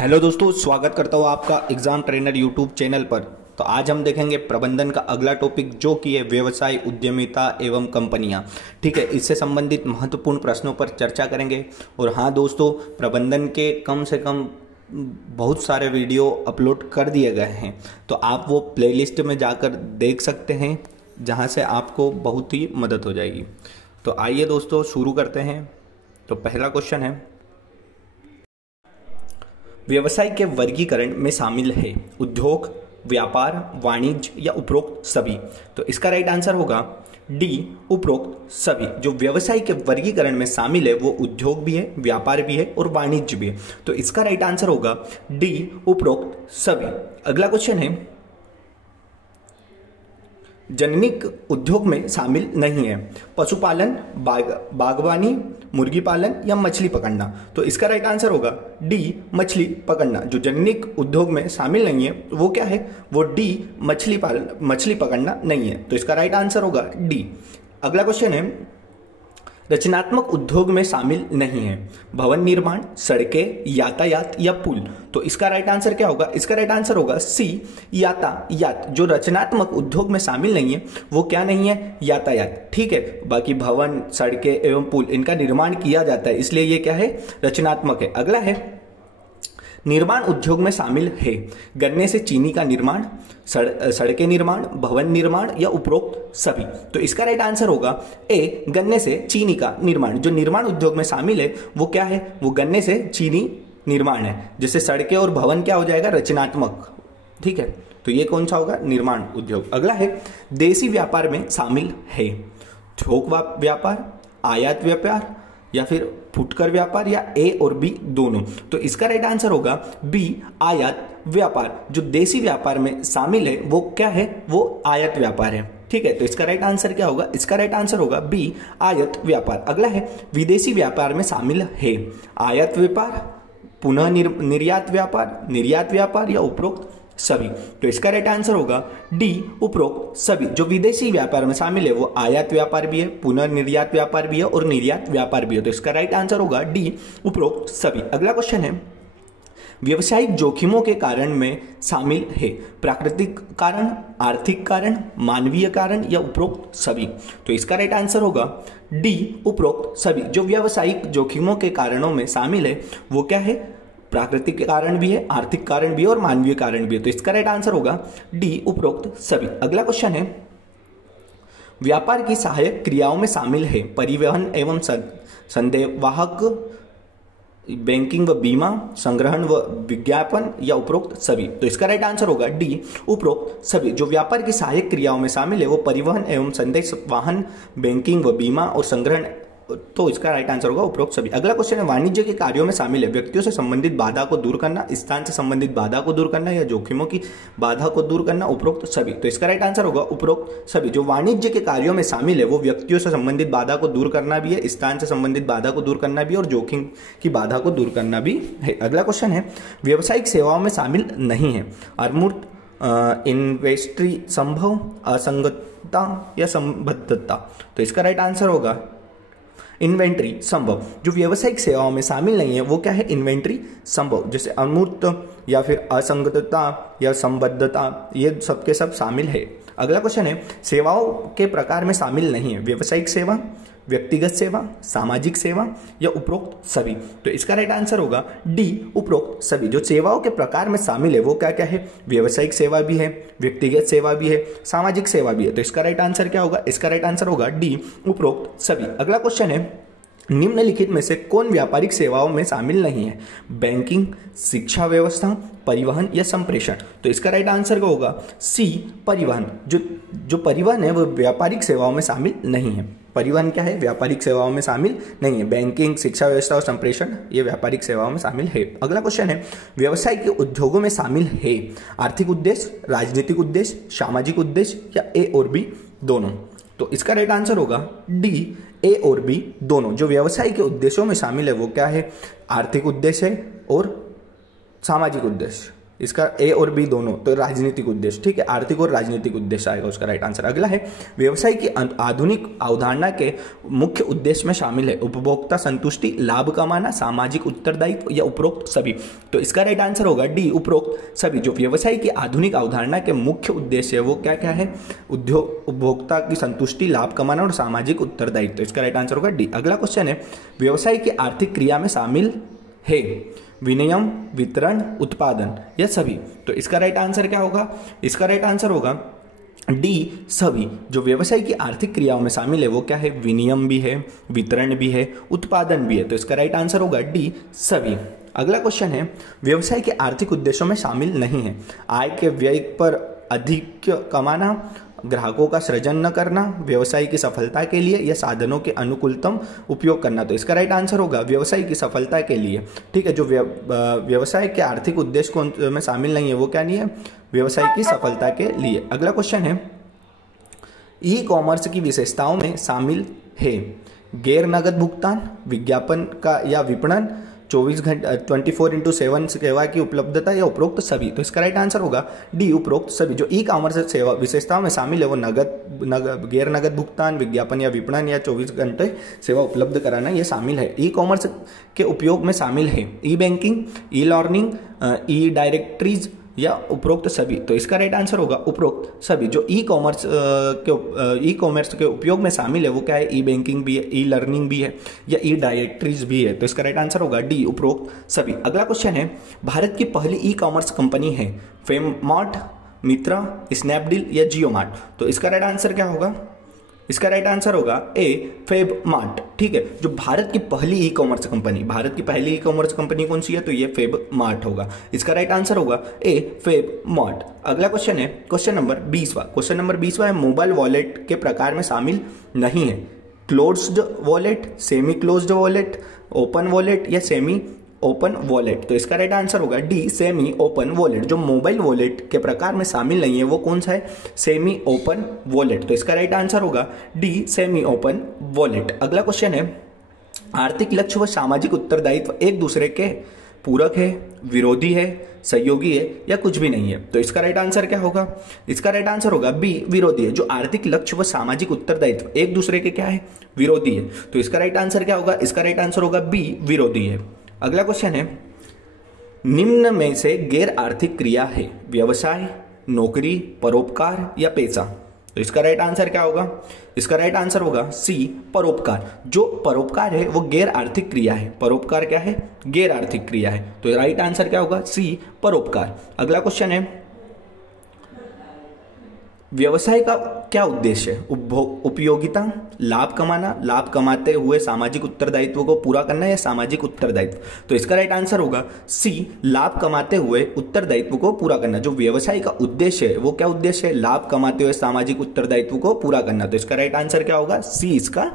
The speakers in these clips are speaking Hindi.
हेलो दोस्तों, स्वागत करता हूँ आपका एग्जाम ट्रेनर यूट्यूब चैनल पर। तो आज हम देखेंगे प्रबंधन का अगला टॉपिक जो कि है व्यवसाय, उद्यमिता एवं कंपनियां। ठीक है, इससे संबंधित महत्वपूर्ण प्रश्नों पर चर्चा करेंगे। और हाँ दोस्तों, प्रबंधन के कम से कम बहुत सारे वीडियो अपलोड कर दिए गए हैं, तो आप वो प्लेलिस्ट में जाकर देख सकते हैं, जहाँ से आपको बहुत ही मदद हो जाएगी। तो आइए दोस्तों शुरू करते हैं। तो पहला क्वेश्चन है, व्यवसाय के वर्गीकरण में शामिल है उद्योग, व्यापार, वाणिज्य या उपरोक्त सभी। तो इसका राइट आंसर होगा डी, उपरोक्त सभी। जो व्यवसाय के वर्गीकरण में शामिल है वो उद्योग भी है, व्यापार भी है और वाणिज्य भी है। तो इसका राइट आंसर होगा डी, उपरोक्त सभी। अगला क्वेश्चन है, जननिक उद्योग में शामिल नहीं है पशुपालन, बागवानी, मुर्गी पालन या मछली पकड़ना। तो इसका राइट आंसर होगा डी, मछली पकड़ना। जो जननिक उद्योग में शामिल नहीं है वो क्या है, वो डी, मछली पकड़ना नहीं है। तो इसका राइट आंसर होगा डी। अगला क्वेश्चन है, रचनात्मक उद्योग में शामिल नहीं है भवन निर्माण, सड़कें, यातायात या पुल। तो इसका राइट आंसर क्या होगा, इसका राइट आंसर होगा सी, यातायात। जो रचनात्मक उद्योग में शामिल नहीं है वो क्या नहीं है, यातायात। ठीक है, बाकी भवन, सड़कें एवं पुल इनका निर्माण किया जाता है, इसलिए ये क्या है, रचनात्मक है। अगला है, निर्माण उद्योग में शामिल है गन्ने से चीनी का निर्माण, सड़कें निर्माण, भवन निर्माण या उपरोक्त सभी। तो इसका राइट आंसर होगा ए, गन्ने से चीनी का निर्माण। जो निर्माण उद्योग में शामिल है वो क्या है, वो गन्ने से चीनी निर्माण है। जैसे सड़कें और भवन क्या हो जाएगा, रचनात्मक। ठीक है, तो ये कौन सा होगा, निर्माण उद्योग। अगला है, देसी व्यापार में शामिल है थोक व्यापार, आयात व्यापार या फिर फुटकर व्यापार या ए और बी दोनों। तो इसका राइट आंसर होगा बी, आयात व्यापार। जो देसी व्यापार में शामिल है वो क्या है, वो आयात व्यापार है। ठीक है, तो इसका राइट आंसर क्या होगा, इसका राइट आंसर होगा बी, आयात व्यापार। अगला है, विदेशी व्यापार में शामिल है आयात व्यापार, पुनः निर्यात व्यापार या उपरोक्त सभी। तो इसका राइट आंसर होगा डी, उपरोक्त सभी। जो विदेशी व्यापार में शामिल है वो आयात व्यापार भी है, पुनर्निर्यात व्यापार भी है और निर्यात व्यापार भी है। तो इसका राइट आंसर होगा डी, उपरोक्त सभी। अगला क्वेश्चन है, व्यवसायिक जोखिमों के कारण में शामिल है प्राकृतिक कारण, आर्थिक कारण, मानवीय कारण या उपरोक्त सभी। तो इसका राइट आंसर होगा डी, उपरोक्त सभी। जो व्यावसायिक जोखिमों के कारणों में शामिल है वो क्या है, प्राकृतिक कारण भी है, आर्थिक कारण भी है और मानवीय कारण भी है। तो इसका राइट आंसर होगा डी, उपरोक्त सभी। अगला क्वेश्चन है, व्यापार की सहायक क्रियाओं में शामिल है परिवहन एवं संदेहवाहक, बैंकिंग व बीमा, संग्रहण व विज्ञापन या उपरोक्त सभी। तो इसका राइट आंसर होगा डी, उपरोक्त सभी। जो व्यापार की सहायक क्रियाओं में शामिल है वो परिवहन एवं संदेशवाहन, बैंकिंग व बीमा और संग्रहण। तो इसका राइट आंसर होगा उपरोक्त सभी। अगला क्वेश्चन है, वाणिज्य के कार्यों में शामिल है व्यक्तियों से संबंधित बाधा को दूर करना, स्थान से संबंधित बाधा को दूर करना या जोखिमों की बाधा को दूर करना, उपरोक्त सभी। तो इसका राइट आंसर होगा उपरोक्त सभी। जो वाणिज्य के कार्यों में शामिल है वो व्यक्तियों से संबंधित बाधा को दूर करना भी है, स्थान से संबंधित बाधा को दूर करना भी और जोखिम की बाधा को दूर करना भी है। अगला क्वेश्चन है, व्यावसायिक सेवाओं में शामिल नहीं है अमूर्त, इन्वेस्ट्री, संभव, असंगतता या संबद्धता। तो इसका राइट आंसर होगा इन्वेंट्री, संभव। जो व्यावसायिक सेवाओं में शामिल नहीं है वो क्या है, इन्वेंट्री, संभव। जैसे अमूर्त या फिर असंगतता या संबद्धता, ये सब के सब शामिल है। अगला क्वेश्चन है, सेवाओं के प्रकार में शामिल नहीं है व्यवसायिक सेवा, व्यक्तिगत सेवा, सामाजिक सेवा या उपरोक्त सभी। तो इसका राइट आंसर होगा डी, उपरोक्त सभी। जो सेवाओं के प्रकार में शामिल है वो क्या क्या है, व्यावसायिक सेवा भी है, व्यक्तिगत सेवा भी है, सामाजिक सेवा भी है। तो इसका राइट आंसर क्या होगा, इसका राइट आंसर होगा डी, उपरोक्त सभी। अगला क्वेश्चन है, निम्नलिखित में से कौन व्यापारिक सेवाओं में शामिल नहीं है, बैंकिंग, शिक्षा व्यवस्था, परिवहन या संप्रेषण। तो इसका राइट आंसर क्या होगा, सी, परिवहन। जो परिवहन है वो व्यापारिक सेवाओं में शामिल नहीं है। परिवहन क्या है, व्यापारिक सेवाओं में शामिल नहीं है। बैंकिंग, शिक्षा व्यवस्था और संप्रेषण ये व्यापारिक सेवाओं में शामिल है। अगला क्वेश्चन है, व्यवसाय के उद्योगों में शामिल है आर्थिक उद्देश्य, राजनीतिक उद्देश्य, सामाजिक उद्देश्य या ए और बी दोनों। तो इसका राइट आंसर होगा डी, ए और बी दोनों। जो व्यवसाय के उद्देश्यों में शामिल है वो क्या है, आर्थिक उद्देश्य है और सामाजिक उद्देश्य। इसका ए और बी दोनों, तो राजनीतिक उद्देश्य, ठीक है, आर्थिक और राजनीतिक उद्देश्य आएगा उसका राइट आंसर। अगला है व्यवसाय की आधुनिक अवधारणा के मुख्य उद्देश्य में शामिल है उपभोक्ता संतुष्टि, लाभ कमाना, सामाजिक उत्तरदायित्व या उपरोक्त सभी। तो इसका राइट आंसर होगा डी, उपरोक्त सभी। जो व्यवसाय की आधुनिक अवधारणा के मुख्य उद्देश्य है वो क्या क्या है, उद्योग, उपभोक्ता की संतुष्टि, लाभ कमाना और सामाजिक उत्तरदायित्व। तो इसका राइट आंसर होगा डी। अगला क्वेश्चन है व्यवसाय की आर्थिक क्रिया में शामिल है विनिमय, वितरण, उत्पादन या सभी। तो इसका राइट आंसर क्या होगा, इसका राइट आंसर होगा डी, सभी। जो व्यवसाय की आर्थिक क्रियाओं में शामिल है वो क्या है, विनिमय भी है, वितरण भी है, उत्पादन भी है। तो इसका राइट आंसर होगा डी, सभी। अगला क्वेश्चन है व्यवसाय के आर्थिक उद्देश्यों में शामिल नहीं है आय के व्यय पर अधिक कमाना, ग्राहकों का सृजन न करना, व्यवसाय की सफलता के लिए या साधनों के अनुकूलतम उपयोग करना। तो इसका राइट आंसर होगा व्यवसाय की सफलता के लिए, ठीक है। जो व्यवसाय के आर्थिक उद्देश्य को में शामिल नहीं है वो क्या नहीं है, व्यवसाय की सफलता के लिए। अगला क्वेश्चन है ई कॉमर्स की विशेषताओं में शामिल है गैर नगद भुगतान, विज्ञापन का या विपणन, 24/7 सेवा की उपलब्धता या उपरोक्त सभी। तो इसका राइट आंसर होगा डी, उपरोक्त सभी। जो ई कॉमर्स सेवा विशेषताओं में शामिल है वो गैर नगद भुगतान, विज्ञापन या विपणन या 24 घंटे सेवा उपलब्ध कराना ये शामिल है। ई कॉमर्स के उपयोग में शामिल है ई बैंकिंग, ई लर्निंग, ई डायरेक्टरीज या उपरोक्त सभी। तो इसका राइट आंसर होगा उपरोक्त सभी। जो ई कॉमर्स के उपयोग में शामिल है वो क्या है, ई बैंकिंग भी है, ई लर्निंग भी है या ई डायरेक्टरीज भी है। तो इसका राइट आंसर होगा डी, उपरोक्त सभी। अगला क्वेश्चन है भारत की पहली ई कॉमर्स कंपनी है फेममार्ट, मित्रा, स्नैपडील या जियो मार्ट। तो इसका राइट आंसर क्या होगा, इसका राइट आंसर होगा ए, फेबमार्ट, ठीक है। जो भारत की पहली ई कॉमर्स कंपनी, भारत की पहली ई कॉमर्स कंपनी कौन सी है, तो ये फेबमार्ट होगा। इसका राइट आंसर होगा ए, फेबमार्ट। अगला क्वेश्चन है क्वेश्चन नंबर 20वां। क्वेश्चन नंबर 20वां है मोबाइल वॉलेट के प्रकार में शामिल नहीं है closed wallet, semi closed wallet, open wallet या सेमी ओपन वॉलेट। तो इसका राइट आंसर होगा डी, सेमी ओपन वॉलेट। जो मोबाइल वॉलेट के प्रकार में शामिल नहीं है वो कौन सा है, सेमी ओपन वॉलेट। तो इसका राइट आंसर होगा डी, सेमी ओपन वॉलेट। अगला क्वेश्चन है आर्थिक लक्ष्य व सामाजिक उत्तरदायित्व एक दूसरे के पूरक है, विरोधी है, सहयोगी है या कुछ भी नहीं है। तो इसका राइट आंसर क्या होगा, इसका राइट आंसर होगा बी, विरोधी है। जो आर्थिक लक्ष्य व सामाजिक उत्तरदायित्व एक दूसरे के क्या है, विरोधी है। तो इसका राइट आंसर क्या होगा, इसका राइट आंसर होगा बी, विरोधी है। अगला क्वेश्चन है निम्न में से गैर आर्थिक क्रिया है व्यवसाय, नौकरी, परोपकार या पैसा। तो इसका राइट आंसर क्या होगा, इसका राइट आंसर होगा सी, परोपकार। जो परोपकार है वो गैर आर्थिक क्रिया है, परोपकार क्या है, गैर आर्थिक क्रिया है। तो राइट आंसर क्या होगा, सी, परोपकार। अगला क्वेश्चन है व्यवसाय का क्या उद्देश्य है, उपयोगिता, लाभ कमाना, लाभ कमाते हुए सामाजिक उत्तरदायित्व को पूरा करना या सामाजिक उत्तरदायित्व। तो इसका राइट आंसर होगा सी, लाभ कमाते हुए उत्तरदायित्व को पूरा करना। जो व्यवसाय का उद्देश्य है वो क्या उद्देश्य है, लाभ कमाते हुए सामाजिक उत्तरदायित्व को पूरा करना। तो इसका राइट आंसर क्या होगा, सी इसका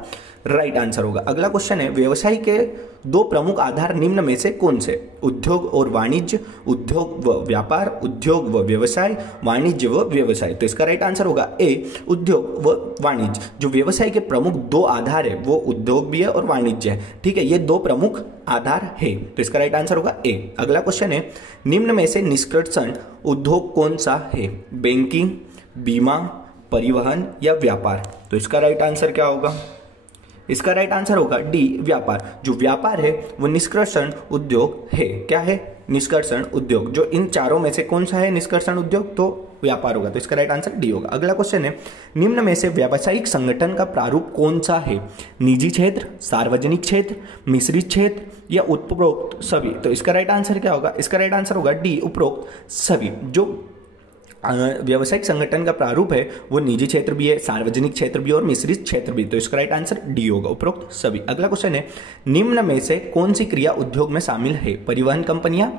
राइट आंसर होगा। अगला क्वेश्चन है व्यवसाय के दो प्रमुख आधार निम्न में से कौन से, उद्योग और वाणिज्य, उद्योग व व्यापार, उद्योग व व्यवसाय, वाणिज्य व व्यवसाय। तो इसका राइट आंसर होगा ए, उद्योग व वाणिज्य। जो व्यवसाय के प्रमुख दो आधार है वो उद्योग भी है और वाणिज्य है, ठीक है, ये दो प्रमुख आधार है। तो इसका राइट आंसर होगा ए। अगला क्वेश्चन है निम्न में से निष्कर्षण उद्योग कौन सा है, बैंकिंग, बीमा, परिवहन या व्यापार। तो इसका राइट आंसर क्या होगा, इसका राइट आंसर होगा डी, व्यापार। जो व्यापार है वो निष्कर्षण उद्योग है। क्या है, निष्कर्षण उद्योग। जो इन चारों में से कौन सा है निष्कर्षण उद्योग, तो व्यापार होगा। तो इसका राइट आंसर डी होगा। अगला क्वेश्चन है निम्न में से व्यावसायिक संगठन का प्रारूप कौन सा है, निजी क्षेत्र, सार्वजनिक क्षेत्र, मिश्रित क्षेत्र या उपरोक्त सभी। तो इसका राइट आंसर क्या होगा, इसका राइट आंसर होगा डी, उपरोक्त सभी। जो व्यावसायिक संगठन का प्रारूप है वो निजी क्षेत्र भी है, सार्वजनिक क्षेत्र भी और मिश्रित क्षेत्र भी। तो इसका राइट आंसर डी होगा, उपरोक्त सभी। अगला क्वेश्चन है निम्न में से कौन सी क्रिया उद्योग में शामिल है, परिवहन कंपनियां,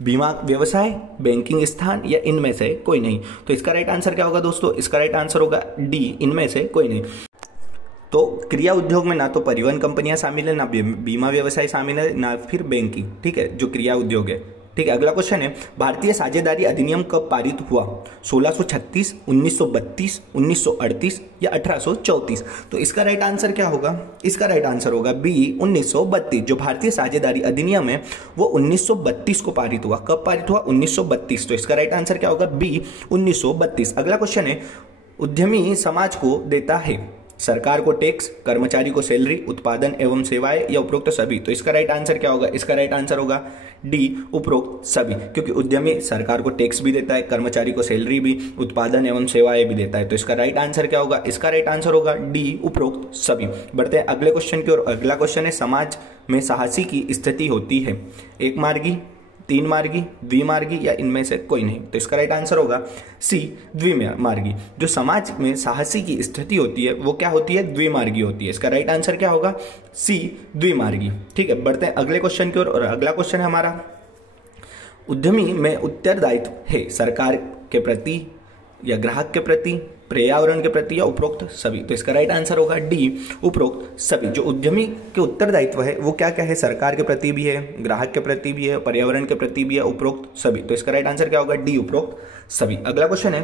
बीमा व्यवसाय, बैंकिंग स्थान या इनमें से कोई नहीं। तो इसका राइट आंसर क्या होगा दोस्तों, इसका राइट आंसर होगा डी, इनमें से कोई नहीं। तो क्रिया उद्योग में ना तो परिवहन कंपनियां शामिल है, ना बीमा व्यवसाय शामिल है, ना फिर बैंकिंग, ठीक है, जो क्रिया उद्योग है। ठीक है। अगला क्वेश्चन है, भारतीय साझेदारी अधिनियम कब पारित हुआ? 1636, 1932, 1938 या 1834? तो इसका राइट आंसर क्या होगा? इसका राइट आंसर होगा बी 1932। जो भारतीय साझेदारी अधिनियम है वो 1932 को पारित हुआ। कब पारित हुआ? 1932। तो इसका राइट आंसर क्या होगा? बी 1932। अगला क्वेश्चन है, उद्यमी समाज को देता है सरकार को टैक्स, कर्मचारी को सैलरी, उत्पादन एवं सेवाएं या उपरोक्त सभी? तो इसका राइट आंसर क्या होगा? इसका राइट आंसर होगा डी उपरोक्त सभी, क्योंकि उद्यमी सरकार को टैक्स भी देता है, कर्मचारी को सैलरी भी, उत्पादन एवं सेवाएं भी देता है। तो इसका राइट आंसर क्या होगा? इसका राइट आंसर होगा डी उपरोक्त सभी। बढ़ते हैं अगले क्वेश्चन की ओर। अगला क्वेश्चन है, समाज में साहसी की स्थिति होती है एक मार्गी, तीन मार्गी, द्विमार्गी या इनमें से कोई नहीं? तो इसका राइट आंसर होगा सी द्विमार्गी। जो समाज में साहसी की स्थिति होती है वो क्या होती है? द्विमार्गी होती है। इसका राइट आंसर क्या होगा? सी द्विमार्गी। ठीक है, बढ़ते हैं अगले क्वेश्चन की ओर। और अगला क्वेश्चन है हमारा, उद्यमी में उत्तरदायित्व है सरकार के प्रति या ग्राहक के प्रति, पर्यावरण के प्रति या उपरोक्त सभी? तो इसका राइट आंसर होगा डी उपरोक्त सभी। जो उद्यमी के उत्तरदायित्व है वो क्या क्या है? सरकार के प्रति भी है, ग्राहक के प्रति भी है, पर्यावरण के प्रति भी है, उपरोक्त सभी। तो इसका राइट आंसर क्या होगा? डी उपरोक्त सभी। अगला क्वेश्चन है,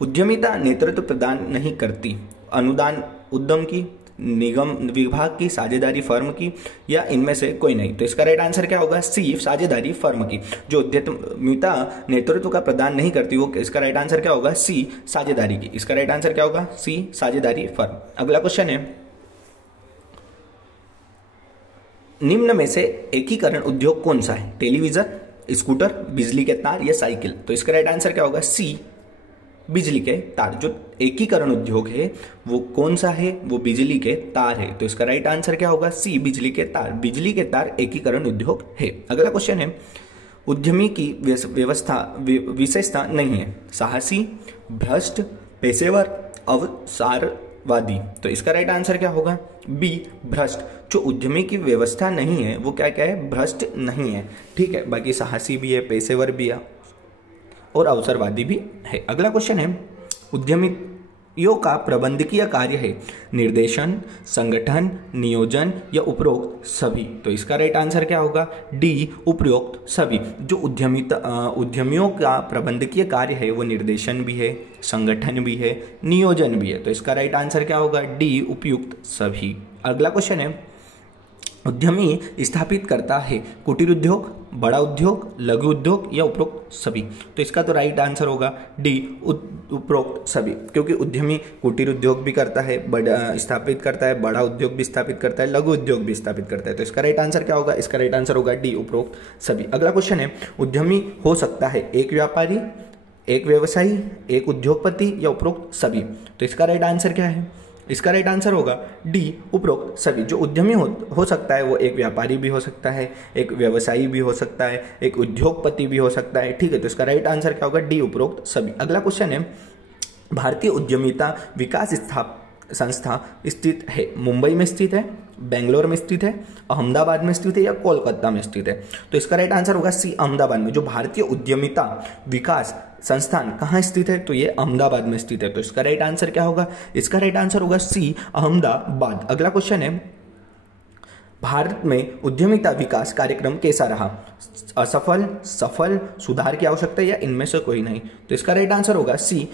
उद्यमिता नेतृत्व प्रदान नहीं करती, अनुदान उद्यम की, निगम विभाग की, साझेदारी फर्म की या इनमें से कोई नहीं? तो इसका राइट आंसर क्या होगा? सी साझेदारी फर्म की। जो उद्यमिता नेतृत्व का प्रदान नहीं करती वो, इसका राइट आंसर क्या होगा? सी साझेदारी की। इसका राइट आंसर क्या होगा? सी साझेदारी फर्म। अगला क्वेश्चन है, निम्न में से एकीकरण उद्योग कौन सा है? टेलीविजन, स्कूटर, बिजली के तार या साइकिल? तो इसका राइट आंसर क्या होगा? सी बिजली के तार। जो एकीकरण उद्योग है वो कौन सा है? वो बिजली के तार है। तो इसका राइट आंसर क्या होगा? सी बिजली के तार। बिजली के तार एकीकरण उद्योग है। अगला क्वेश्चन है, उद्यमी की विशेषता नहीं है, साहसी, भ्रष्ट, पेशेवर, अवसरवादी? तो इसका राइट आंसर क्या होगा? बी भ्रष्ट। जो उद्यमी की व्यवस्था नहीं है वो क्या क्या है? भ्रष्ट नहीं है। ठीक है, बाकी साहसी भी है, पेशेवर भी है और अवसरवादी भी है। अगला क्वेश्चन है, उद्यमियों का प्रबंधकीय कार्य है निर्देशन, संगठन, नियोजन या उपरोक्त सभी? तो इसका राइट आंसर क्या होगा? डी उपरोक्त सभी। जो उद्यमियों का प्रबंधकीय कार्य है वो निर्देशन भी है, संगठन भी है, नियोजन भी है। तो इसका राइट आंसर क्या होगा? डी उपयुक्त सभी। अगला क्वेश्चन है, उद्यमी स्थापित करता है कुटीर उद्योग, बड़ा उद्योग, लघु उद्योग या उपरोक्त सभी? तो इसका तो राइट आंसर होगा डी उपरोक्त सभी, क्योंकि उद्यमी कुटीर उद्योग भी करता है, बड़ा स्थापित करता है, बड़ा उद्योग भी स्थापित करता है, लघु उद्योग भी स्थापित करता है। तो इसका राइट आंसर क्या होगा? इसका राइट आंसर होगा डी उपरोक्त सभी। अगला क्वेश्चन है, उद्यमी हो सकता है एक व्यापारी, एक व्यवसायी, एक उद्योगपति या उपरोक्त सभी? तो इसका राइट आंसर क्या है? इसका राइट आंसर होगा डी उपरोक्त सभी। जो उद्यमी हो सकता है वो एक व्यापारी भी हो सकता है, एक व्यवसायी भी हो सकता है, एक उद्योगपति भी हो सकता है। ठीक है, तो इसका राइट आंसर क्या होगा? डी उपरोक्त सभी। अगला क्वेश्चन है, भारतीय उद्यमिता विकास संस्था स्थित है मुंबई में स्थित है, बेंगलोर में स्थित है, अहमदाबाद में स्थित है या कोलकाता में स्थित है? तो इसका राइट आंसर होगा सी अहमदाबाद में। जो भारतीय उद्यमिता विकास संस्थान कहाँ स्थित है? तो ये अहमदाबाद में स्थित है। तो इसका राइट आंसर क्या होगा? इसका राइट आंसर होगा सी अहमदाबाद। अगला क्वेश्चन है, भारत में उद्यमिता विकास कार्यक्रम कैसा रहा? असफल, सफल, सुधार की आवश्यकता या इनमें से कोई नहीं? तो इसका राइट आंसर होगा सी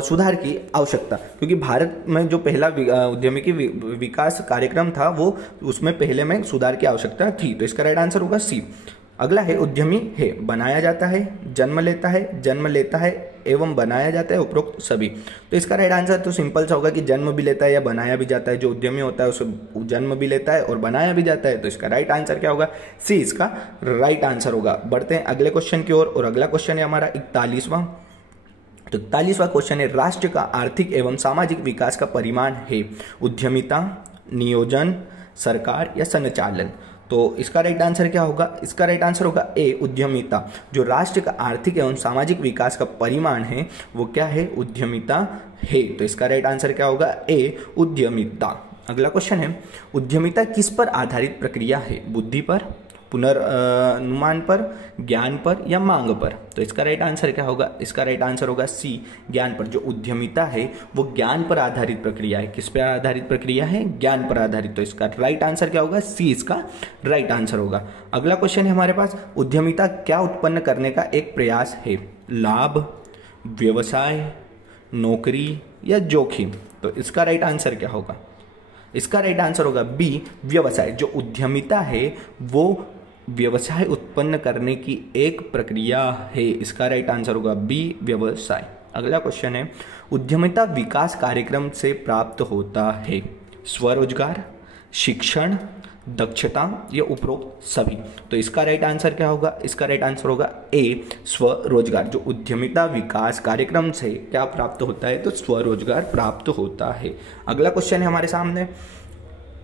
सुधार की आवश्यकता, क्योंकि भारत में जो पहला उद्यमी की विकास कार्यक्रम था वो उसमें पहले में सुधार की आवश्यकता थी। तो इसका राइट आंसर होगा सी। अगला है, उद्यमी है बनाया जाता है, जन्म लेता है एवं बनाया जाता है, उपरोक्त सभी? तो इसका राइट आंसर तो सिंपल सा होगा कि जन्म भी लेता है या बनाया भी जाता है। जो उद्यमी होता है उसे जन्म भी लेता है और बनाया भी जाता है। तो इसका राइट आंसर क्या होगा? सी इसका राइट आंसर होगा। बढ़ते हैं अगले क्वेश्चन की ओर। और अगला क्वेश्चन है हमारा 41वां। तो 41वां क्वेश्चन है, राष्ट्र का आर्थिक एवं सामाजिक विकास का परिमाण है उद्यमिता, नियोजन, सरकार या संचालन? तो इसका राइट आंसर क्या होगा? इसका राइट आंसर होगा ए उद्यमिता। जो राष्ट्र का आर्थिक एवं सामाजिक विकास का परिमाण है वो क्या है? उद्यमिता है। तो इसका राइट आंसर क्या होगा? ए उद्यमिता। अगला क्वेश्चन है, उद्यमिता किस पर आधारित प्रक्रिया है? बुद्धि पर, पुनर्नुमान पर, ज्ञान पर या मांग पर। तो इसका राइट आंसर क्या होगा? इसका राइट आंसर होगा सी, ज्ञान पर। जो उद्यमिता है वो ज्ञान पर आधारित प्रक्रिया है। किस पर आधारित प्रक्रिया है? ज्ञान पर आधारित। तो इसका राइट आंसर क्या होगा? सी इसका राइट आंसर होगा। अगला क्वेश्चन है हमारे पास, उद्यमिता क्या उत्पन्न करने का एक प्रयास है? लाभ, व्यवसाय, नौकरी या जोखिम। तो इसका राइट आंसर क्या होगा? इसका राइट आंसर होगा बी, व्यवसाय। जो उद्यमिता है वो व्यवसाय उत्पन्न करने की एक प्रक्रिया है। इसका राइट आंसर होगा बी, व्यवसाय। अगला क्वेश्चन है, उद्यमिता विकास कार्यक्रम से प्राप्त होता है स्वरोजगार, शिक्षण, दक्षता या उपरोक्त सभी। तो इसका राइट आंसर क्या होगा? इसका राइट आंसर होगा ए, स्वरोजगार। जो उद्यमिता विकास कार्यक्रम से क्या प्राप्त होता है? तो स्वरोजगार प्राप्त होता है। अगला क्वेश्चन है हमारे सामने,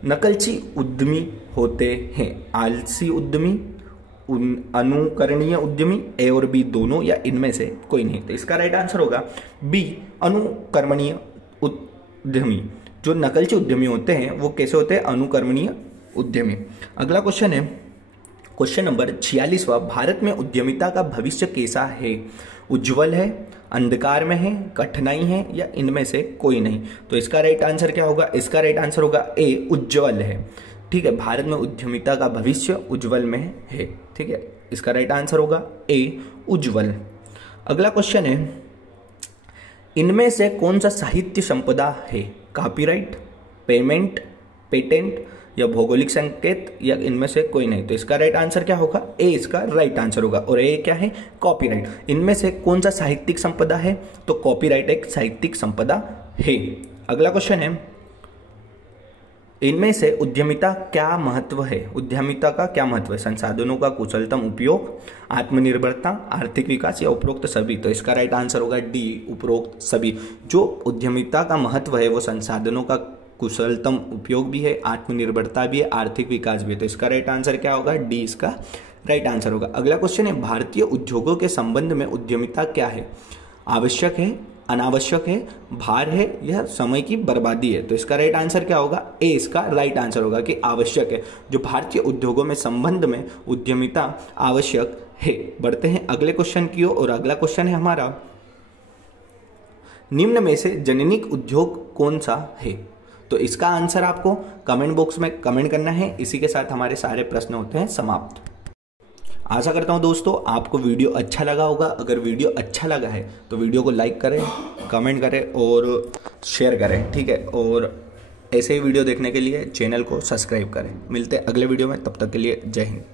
नकलची उद्यमी होते हैं आलसी उद्यमी, अनुकरणीय उद्यमी, ए और बी दोनों या इनमें से कोई नहीं। तो इसका राइट आंसर होगा बी, अनुकरणीय उद्यमी। जो नकलची उद्यमी होते हैं वो कैसे होते हैं? अनुकरणीय उद्यमी। अगला क्वेश्चन है क्वेश्चन नंबर 46वां, भारत में उद्यमिता का भविष्य कैसा है? उज्जवल है, अंधकार में है, कठिनाई है या इनमें से कोई नहीं। तो इसका राइट आंसर क्या होगा? इसका राइट आंसर होगा ए, उज्जवल है। ठीक है, भारत में उद्यमिता का भविष्य उज्जवल में है। ठीक है, इसका राइट आंसर होगा ए, उज्जवल। अगला क्वेश्चन है, इनमें से कौन सा साहित्य संपदा है? कॉपीराइट, पेटेंट या भौगोलिक संकेत या इनमें से कोई नहीं। तो इसका राइट आंसर क्या होगा? ए इसका राइट आंसर होगा। और ए क्या है? कॉपीराइट। इनमें से कौन सा साहित्यिक संपदा है? तो कॉपीराइट एक साहित्यिक संपदा है। अगला क्वेश्चन है, इनमें से उद्यमिता क्या महत्व है? उद्यमिता का क्या महत्व है? संसाधनों का कुशलतम उपयोग, आत्मनिर्भरता, आर्थिक विकास या उपरोक्त सभी। तो इसका राइट आंसर होगा डी, उपरोक्त सभी। जो उद्यमिता का महत्व है वो संसाधनों का कुशलतम उपयोग भी है, आत्मनिर्भरता भी है, आर्थिक विकास भी है। तो इसका राइट आंसर क्या होगा? डी इसका राइट आंसर होगा। अगला क्वेश्चन है, भारतीय उद्योगों के संबंध में उद्यमिता क्या है? आवश्यक है, अनावश्यक है, भार है या समय की बर्बादी है। तो इसका राइट आंसर क्या होगा? ए इसका राइट आंसर होगा कि आवश्यक है। जो भारतीय उद्योगों में संबंध में उद्यमिता आवश्यक है। बढ़ते हैं अगले क्वेश्चन की ओर, और अगला क्वेश्चन है हमारा, निम्न में से जननिक उद्योग कौन सा है? तो इसका आंसर आपको कमेंट बॉक्स में कमेंट करना है। इसी के साथ हमारे सारे प्रश्न होते हैं समाप्त। आशा करता हूं दोस्तों आपको वीडियो अच्छा लगा होगा। अगर वीडियो अच्छा लगा है तो वीडियो को लाइक करें, कमेंट करें और शेयर करें। ठीक है, और ऐसे ही वीडियो देखने के लिए चैनल को सब्सक्राइब करें। मिलते हैं अगले वीडियो में, तब तक के लिए जय हिंद।